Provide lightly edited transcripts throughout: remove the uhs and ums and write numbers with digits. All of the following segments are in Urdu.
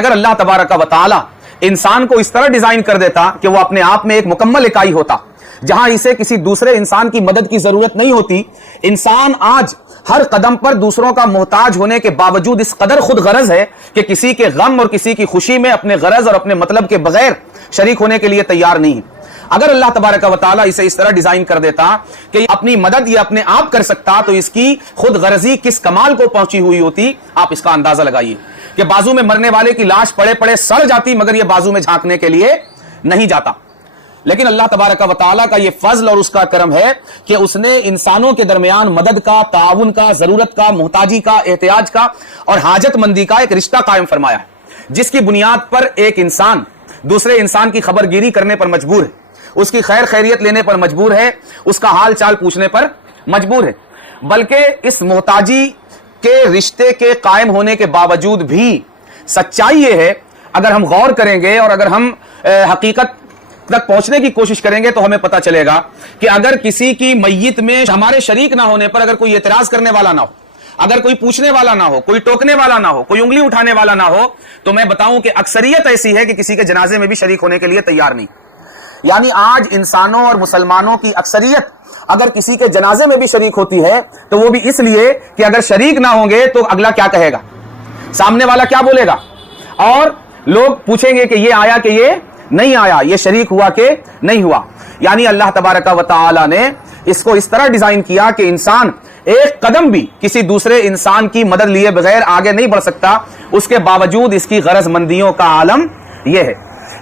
اگر اللہ تبارک و تعالی انسان کو اس طرح ڈیزائن کر دیتا کہ وہ اپنے آپ میں ایک مکمل اکائی ہوتا جہاں اسے کسی دوسرے انسان کی مدد کی ضرورت نہیں ہوتی، انسان آج ہر قدم پر دوسروں کا محتاج ہونے کے باوجود اس قدر خود غرض ہے کہ کسی کے غم اور کسی کی خوشی میں اپنے غرض اور اپنے مطلب کے بغیر شریک ہونے کے لیے تیار نہیں ہے۔ اگر اللہ تبارک و تعالی اسے اس طرح ڈیزائن کر دیتا کہ اپنی مدد یہ اپنے آپ کر سکتا تو اس کی خود غرضی کس کمال کو پہنچی ہوئی ہوتی، آپ اس کا اندازہ لگائیے کہ بازو میں مرنے والے کی لاش پڑے پڑے سڑ جاتی مگر یہ بازو میں جھانکنے کے لیے نہیں جاتا۔ لیکن اللہ تبارک و تعالیٰ کا یہ فضل اور اس کا کرم ہے کہ اس نے انسانوں کے درمیان مدد کا، تعاون کا، ضرورت کا، محتاجی کا، احتیاج کا اور حاجت مندی کا ایک رشتہ قائم فرمایا ہے، جس کی بنیاد پر ایک انسان دوسرے انسان کی خبر گیری کرنے پر مجبور ہے، اس کی خیر خیریت لینے پر مجبور ہے، اس کا حال چال پوچھنے پر مجبور ہے۔ بلکہ اس محتاجی کے رشتے کے قائم ہونے کے باوجود بھی سچائی یہ ہے، اگر ہم غور کریں گے اور اگر ہم حقیقت تک پہنچنے کی کوشش کریں گے تو ہمیں پتہ چلے گا کہ اگر کسی کی میت میں ہمارے شریک نہ ہونے پر اگر کوئی اعتراض کرنے والا نہ ہو، اگر کوئی پوچھنے والا نہ ہو، کوئی ٹوکنے والا نہ ہو، کوئی انگلی اٹھانے والا نہ ہو، تو میں بتاؤں کہ اکثریت ایسی ہے کہ کسی کے جنازے میں بھی شریک ہونے کے لیے تیار نہیں۔ یعنی آج انسانوں اور مسلمانوں کی اکثریت اگر کسی کے جنازے میں بھی شریک ہوتی ہے تو وہ بھی اس لیے کہ اگر شریک نہ ہوں گے تو اگلا کیا کہے گا، سامنے والا کیا بولے گا، اور لوگ پوچھیں گے کہ یہ آیا کہ یہ نہیں آیا، یہ شریک ہوا کہ نہیں ہوا۔ یعنی اللہ تبارک و تعالی نے اس کو اس طرح ڈیزائن کیا کہ انسان ایک قدم بھی کسی دوسرے انسان کی مدد لیے بغیر آگے نہیں بڑھ سکتا، اس کے باوجود اس کی غرض مندیوں کا عالم یہ ہے۔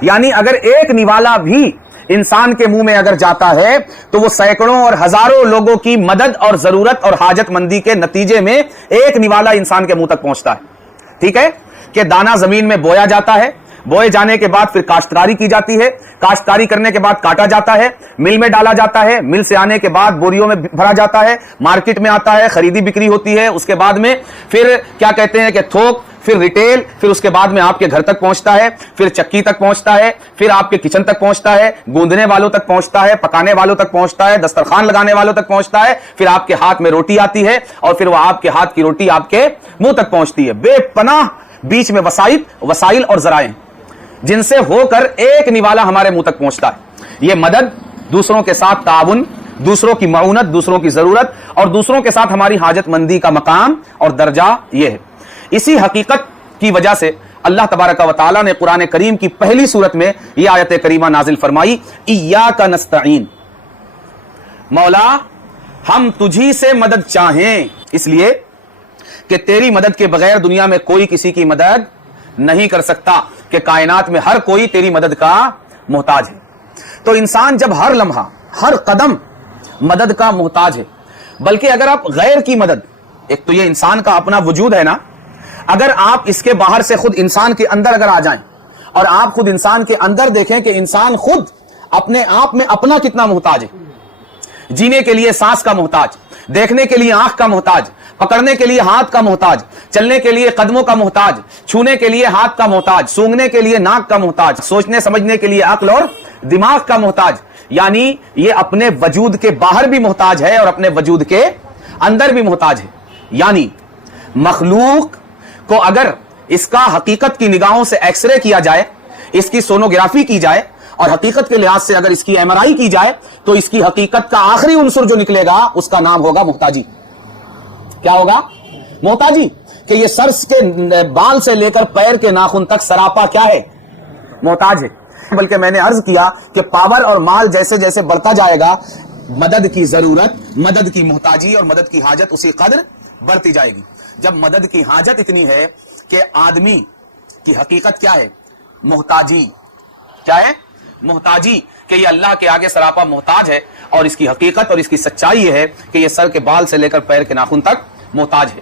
یعنی اگر ایک نوالا بھی انسان کے منہ میں اگر جاتا ہے تو وہ سینکڑوں اور ہزاروں لوگوں کی مدد اور ضرورت اور حاجت مندی کے نتیجے میں ایک نوالا انسان کے منہ تک پہنچتا ہے۔ ٹھیک ہے کہ دانہ زمین میں بویا جاتا ہے، بوئے جانے کے بعد پھر کاشتکاری کی جاتی ہے، کاشتکاری کرنے کے بعد کاٹا جاتا ہے، مل میں ڈالا جاتا ہے، مل سے آنے کے بعد بوریوں میں بھرا جاتا ہے، مارکیٹ میں آتا ہے، خریدی بکری ہوتی ہے، اس کے بعد میں پھر کیا کہتے ہیں کہ تھوک، پھر ریٹیل، پھر اس کے بعد میں آپ کے گھر تک پہنچتا ہے، پھر چکی تک پہنچتا ہے، پھر آپ کے کچن تک پہنچتا ہے، گوندنے والوں تک پہنچتا ہے، پکانے والوں تک پہنچتا ہے، دسترخوان لگانے والوں تک پہنچتا ہے، پھر آپ کے ہاتھ میں روٹی آتی ہے اور پھر وہ آپ کے ہاتھ کی روٹی آپ کے منہ تک پہنچتی ہے۔ بے پناہ بیچ میں وسائل اور ذرائع جن سے ہو کر ایک نوالا ہمارے منہ تک پہنچتا ہے۔ یہ مدد، دوسروں کے ساتھ تعاون، دوسروں کی معونت، دوسروں کی ضرورت اور دوسروں کے ساتھ ہماری حاجت مندی کا مقام اور درجہ یہ ہے۔ اسی حقیقت کی وجہ سے اللہ تبارک و تعالی نے قرآن کریم کی پہلی سورت میں یہ آیت کریمہ نازل فرمائی، ایاک نستعین، مولا ہم تجھی سے مدد چاہیں، اس لیے کہ تیری مدد کے بغیر دنیا میں کوئی کسی کی مدد نہیں کر سکتا، کہ کائنات میں ہر کوئی تیری مدد کا محتاج ہے۔ تو انسان جب ہر لمحہ ہر قدم مدد کا محتاج ہے، بلکہ اگر آپ غیر کی مدد، ایک تو یہ انسان کا اپنا وجود ہے نا، اگر آپ اس کے باہر سے خود انسان کے اندر اگر آ جائیں اور آپ خود انسان کے اندر دیکھیں کہ انسان خود اپنے آپ میں اپنا کتنا محتاج ہے، جینے کے لیے سانس کا محتاج، دیکھنے کے لیے آنکھ کا محتاج، پکڑنے کے لیے ہاتھ کا محتاج، چلنے کے لیے قدموں کا محتاج، چھونے کے لیے ہاتھ کا محتاج، سونگھنے کے لیے ناک کا محتاج، سوچنے سمجھنے کے لیے عقل اور دماغ کا محتاج، یعنی یہ اپنے وجود کے باہر بھی محتاج ہے اور اپنے وجود کے اندر بھی محتاج ہے۔ یعنی مخلوق کو اگر اس کا حقیقت کی نگاہوں سے ایکس رے کیا جائے، اس کی سونوگرافی کی جائے اور حقیقت کے لحاظ سے اگر اس کی ایم آر آئی کی جائے تو اس کی حقیقت کا آخری عنصر جو نکلے گا اس کا نام ہوگا محتاجی۔ کیا ہوگا؟ محتاجی، کہ یہ سر کے بال سے لے کر پیر کے ناخن تک سراپا کیا ہے؟ محتاج ہے۔ بلکہ میں نے عرض کیا کہ پاور اور مال جیسے جیسے بڑھتا جائے گا، مدد کی ضرورت، مدد کی محتاجی اور مدد کی حاجت اسی قدر بڑھتی جائے گی۔ جب مدد کی حاجت اتنی ہے کہ آدمی کی حقیقت کیا ہے؟ محتاجی۔ کیا ہے؟ محتاجی، کہ یہ اللہ کے آگے سراپا محتاج ہے، اور اس کی حقیقت اور اس کی سچائی یہ ہے کہ یہ سر کے بال سے لے کر پیر کے ناخن تک محتاج ہے۔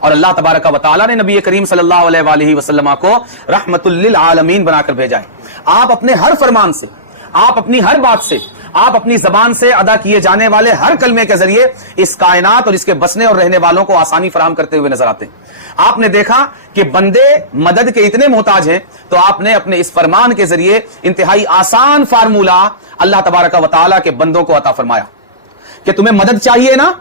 اور اللہ تبارک و تعالی نے نبی کریم صلی اللہ علیہ وآلہ وسلم کو رحمت للعالمین بنا کر بھیجا ہے۔ آپ اپنے ہر فرمان سے، آپ اپنی ہر بات سے، آپ اپنی زبان سے ادا کیے جانے والے ہر کلمے کے ذریعے اس کائنات اور اس کے بسنے اور رہنے والوں کو آسانی فراہم کرتے ہوئے نظر آتے ہیں۔ آپ نے دیکھا کہ بندے مدد کے اتنے محتاج ہیں تو آپ نے اپنے اس فرمان کے ذریعے انتہائی آسان فارمولہ اللہ تبارک و تعالیٰ کے بندوں کو عطا فرمایا کہ تمہیں مدد چاہیے نا،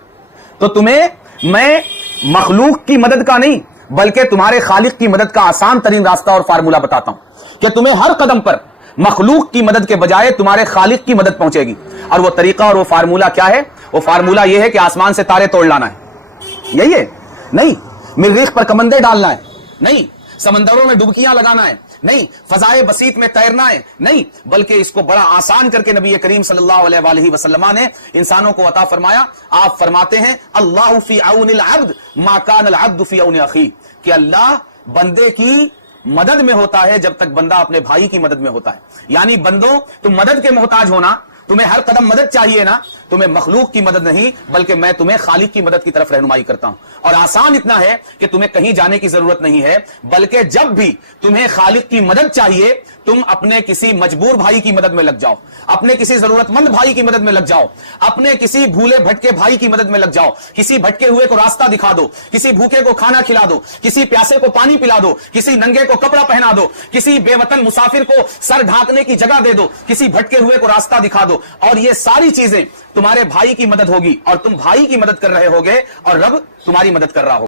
تو تمہیں میں مخلوق کی مدد کا نہیں بلکہ تمہارے خالق کی مدد کا آسان ترین راستہ اور فارمولہ بتاتا ہوں کہ تمہیں ہر قدم پر مخلوق کی مدد کے بجائے تمہارے خالق کی مدد پہنچے گی. اور وہ طریقہ اور وہ فارمولہ کیا ہے؟ وہ فارمولہ یہ ہے کہ آسمان سے تارے توڑ لانا ہے. یہی ہے؟ نہیں. مریخ پر کمندے ڈالنا ہے؟ نہیں. سمندروں میں ڈبکیاں لگانا ہے؟ نہیں. فضائے بسیط میں تیرنا ہے؟ نہیں. بلکہ اس کو بڑا آسان کر کے نبی کریم صلی اللہ علیہ وآلہ وسلم نے انسانوں کو عطا فرمایا. آپ فرماتے ہیں اللہ فی عون العبد ما کان العبد فی عون اخیہ، کہ اللہ بندے کی مدد میں ہوتا ہے جب تک بندہ اپنے بھائی کی مدد میں ہوتا ہے. یعنی بندوں، تم مدد کے محتاج ہونا، تمہیں ہر قدم مدد چاہیے نا، تمہیں مخلوق کی مدد نہیں بلکہ میں تمہیں خالق کی مدد کی طرف رہنمائی کرتا ہوں. اور آسان اتنا ہے کہ تمہیں کہیں جانے کی ضرورت نہیں ہے، بلکہ جب بھی تمہیں خالق کی مدد چاہیے تم اپنے کسی مجبور بھائی کی مدد میں لگ جاؤ، اپنے کسی ضرورت مند بھائی کی مدد میں لگ جاؤ، اپنے کسی بھولے بھٹکے بھائی کی مدد میں لگ جاؤ. کسی بھٹکے ہوئے کو راستہ دکھا دو، کسی بھوکے کو کھانا کھلا دو، کسی پیاسے کو پانی پلا دو، کسی ننگے کو کپڑا پہنا دو، کسی بے وطن مسافر کو سر ڈھانکنے کی جگہ دے دو، کسی بھٹکے ہوئے کو راستہ دکھا دو. اور یہ ساری چیزیں تمہارے بھائی کی مدد ہوگی اور تم بھائی کی مدد کر رہے ہوگے اور رب تمہاری مدد کر رہا ہوگا.